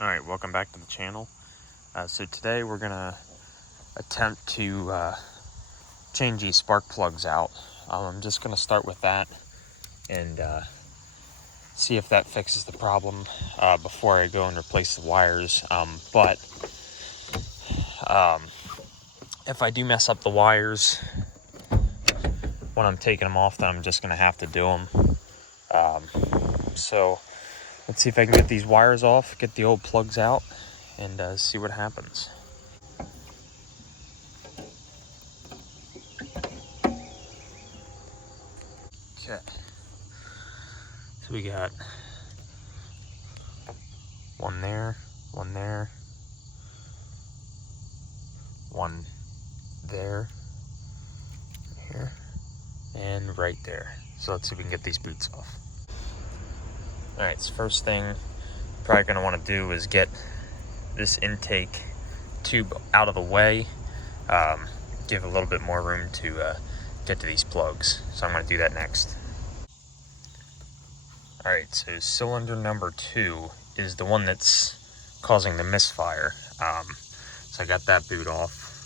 Alright, welcome back to the channel. So today we're going to attempt to change these spark plugs out. I'm just going to start with that and see if that fixes the problem before I go and replace the wires. But if I do mess up the wires when I'm taking them off, then I'm just going to have to do them. So let's see if I can get these wires off, get the old plugs out, and see what happens. Okay, so we got one there, one there, one there, here, and right there. So let's see if we can get these boots off. Alright, so first thing I'm probably going to want to do is get this intake tube out of the way, give a little bit more room to get to these plugs. So I'm going to do that next. Alright, so cylinder number 2 is the one that's causing the misfire. So I got that boot off.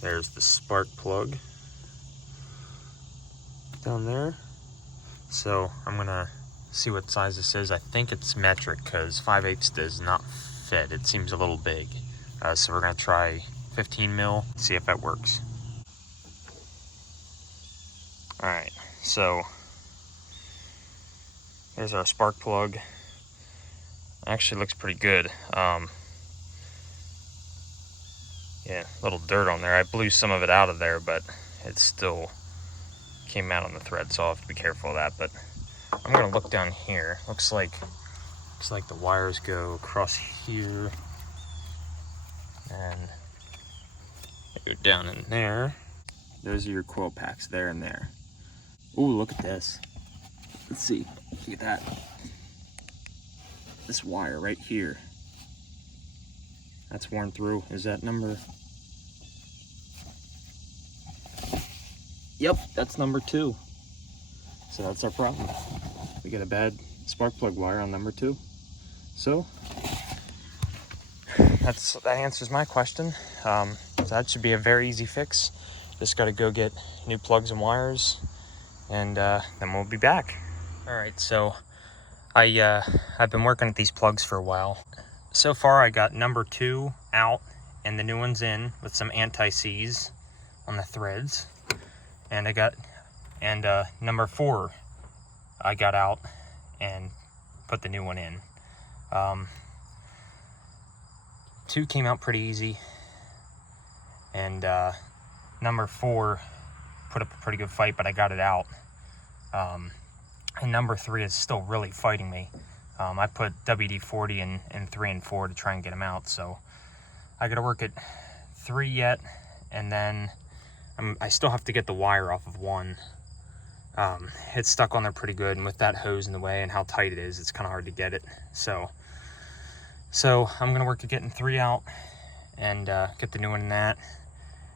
There's the spark plug down there. So I'm going to see what size this is. I think it's metric because 5/8 does not fit. It seems a little big. So we're going to try 15 mil, see if that works. Alright, so there's our spark plug. Actually looks pretty good. Yeah, a little dirt on there. I blew some of it out of there, but it still came out on the thread, so I'll have to be careful of that. But I'm gonna look down here. Looks like the wires go across here and they go down in there. Those are your coil packs there and there. Ooh, look at this. Let's see. Look at that. This wire right here. That's worn through. Is that number? Yep, that's number 2. So that's our problem. We got a bad spark plug wire on number 2. So that answers my question. So that should be a very easy fix. Just got to go get new plugs and wires, and then we'll be back. All right, so I've been working at these plugs for a while. So far, I got number 2 out and the new one's in with some anti-seize on the threads, and number 4 I got out and put the new one in. 2 came out pretty easy, and number 4 put up a pretty good fight, but I got it out. And number 3 is still really fighting me. I put WD-40 in 3 and 4 to try and get him out, so I gotta work at 3 yet, and then I still have to get the wire off of 1. It's stuck on there pretty good, and with that hose in the way and how tight it is, it's kind of hard to get it. So I'm gonna work at getting 3 out and get the new one in that.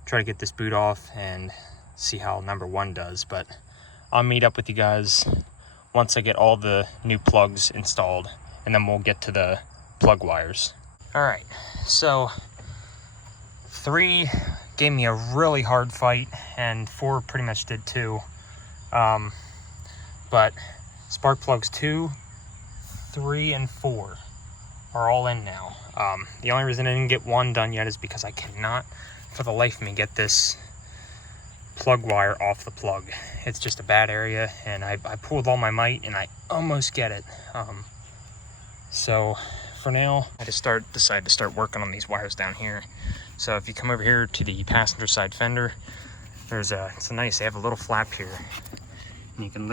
Try to get this boot off and see how number 1 does. But I'll meet up with you guys once I get all the new plugs installed, and then we'll get to the plug wires. All right, so 3 gave me a really hard fight, and 4 pretty much did too. But spark plugs 2, 3, and 4 are all in now. The only reason I didn't get 1 done yet is because I cannot, for the life of me, get this plug wire off the plug. It's just a bad area, and I pulled all my might and I almost get it. So for now, I decided to start working on these wires down here. So if you come over here to the passenger side fender, it's nice, they have a little flap here, and you can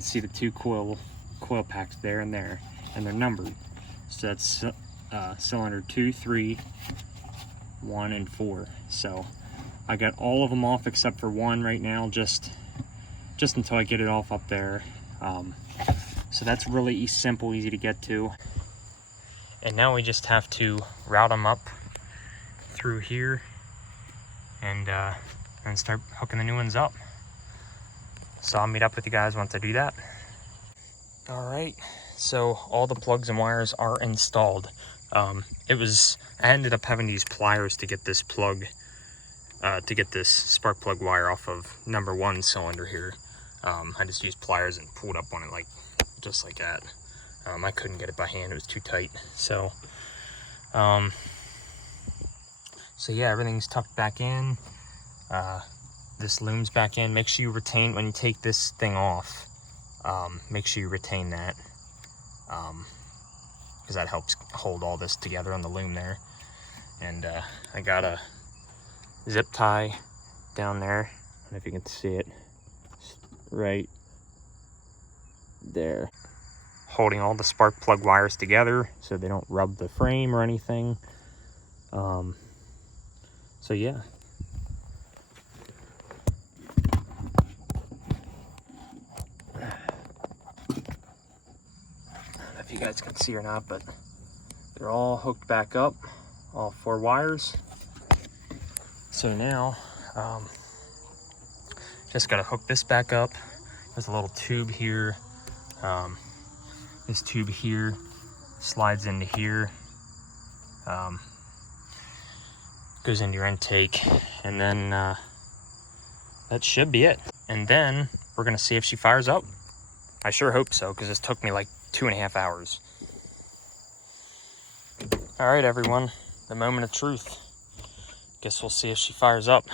see the 2 coil packs there and there, and they're numbered. So that's cylinder 2, 3, 1, and 4. So I got all of them off except for 1 right now, just until I get it off up there. So that's really simple, easy to get to. And now we just have to route them up through here and start hooking the new ones up. So I'll meet up with you guys once I do that. All right, So all the plugs and wires are installed. I ended up having to use pliers to get this plug, to get this spark plug wire off of number 1 cylinder here. I just used pliers and pulled up on it just like that. I couldn't get it by hand, it was too tight. So yeah, everything's tucked back in. This loom's back in. Make sure you retain, when you take this thing off, make sure you retain that, because that helps hold all this together on the loom there. And I got a zip tie down there. I don't know if you can see it, right there, holding all the spark plug wires together so they don't rub the frame or anything. So yeah. I don't know if you guys can see or not, but they're all hooked back up, all 4 wires. So now, just gotta hook this back up. There's a little tube here. This tube here slides into here. Goes into your intake, and then that should be it. And then we're gonna see if she fires up. I sure hope so, because this took me like 2.5 hours. All right, everyone, the moment of truth. Guess we'll see if she fires up.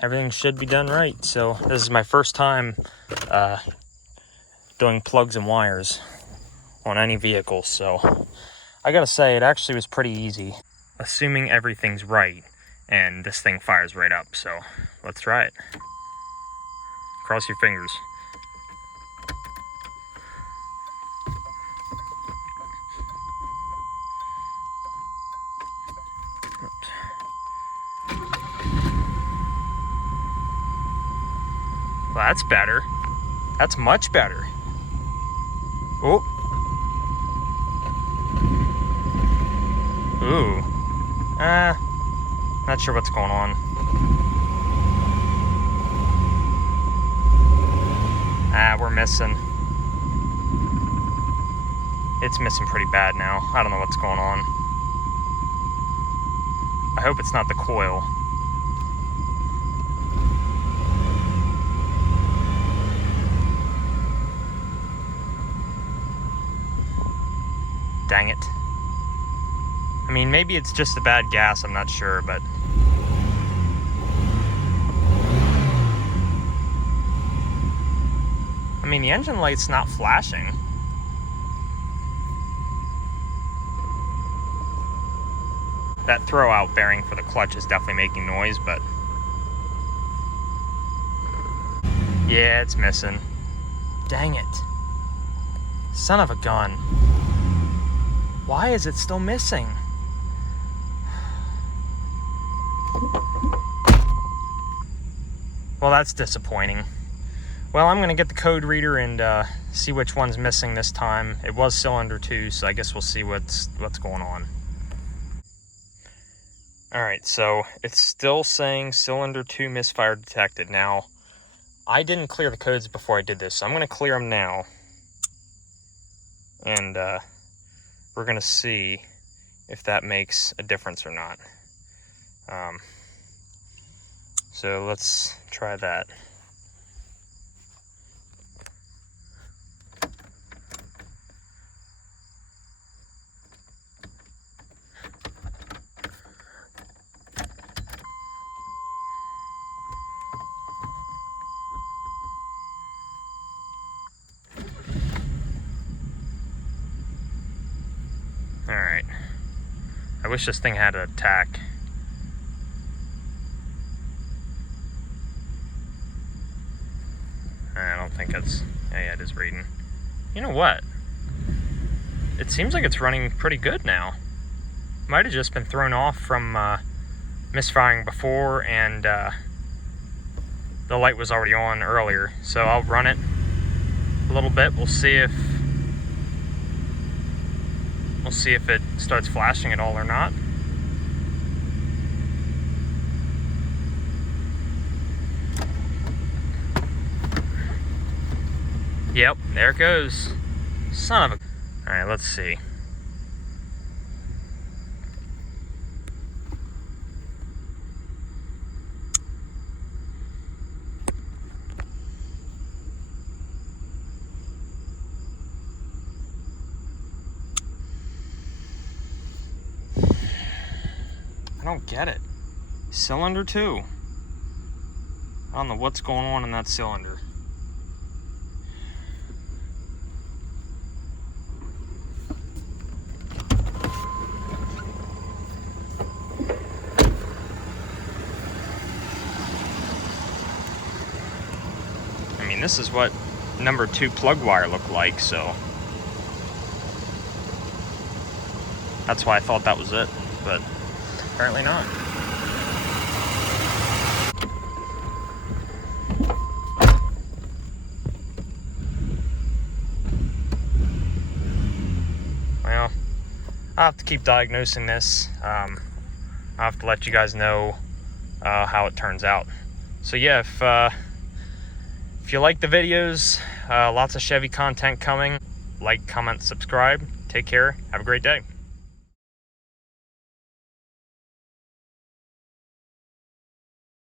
Everything should be done right. So this is my first time doing plugs and wires on any vehicle, so I gotta say it actually was pretty easy, assuming everything's right and this thing fires right up. So let's try it. Cross your fingers. Well, that's better. That's much better. Oh. Ooh. Not sure what's going on. We're missing. It's missing pretty bad now. I don't know what's going on. I hope it's not the coil. Dang it. I mean, maybe it's just the bad gas, I'm not sure, but... I mean, the engine light's not flashing. That throwout bearing for the clutch is definitely making noise, but... yeah, it's missing. Dang it. Son of a gun. Why is it still missing? Well, that's disappointing. Well, I'm gonna get the code reader and see which one's missing this time. It was cylinder 2, so I guess we'll see what's going on. All right, so it's still saying cylinder 2 misfire detected. Now, I didn't clear the codes before I did this, so I'm gonna clear them now. And we're gonna see if that makes a difference or not. So let's try that. All right. I wish this thing had an attack. I don't think it's... yeah, it is reading. You know what? It seems like it's running pretty good now. Might have just been thrown off from misfiring before, and the light was already on earlier. So I'll run it a little bit. We'll see if it starts flashing at all or not. Yep, there it goes. Son of a... All right, let's see. I don't get it. Cylinder too. I don't know what's going on in that cylinder. I mean, this is what number 2 plug wire looked like, so that's why I thought that was it, but apparently not. Well, I'll have to keep diagnosing this. I'll have to let you guys know how it turns out. So yeah, if you like the videos, lots of Chevy content coming, like, comment, subscribe. Take care. Have a great day.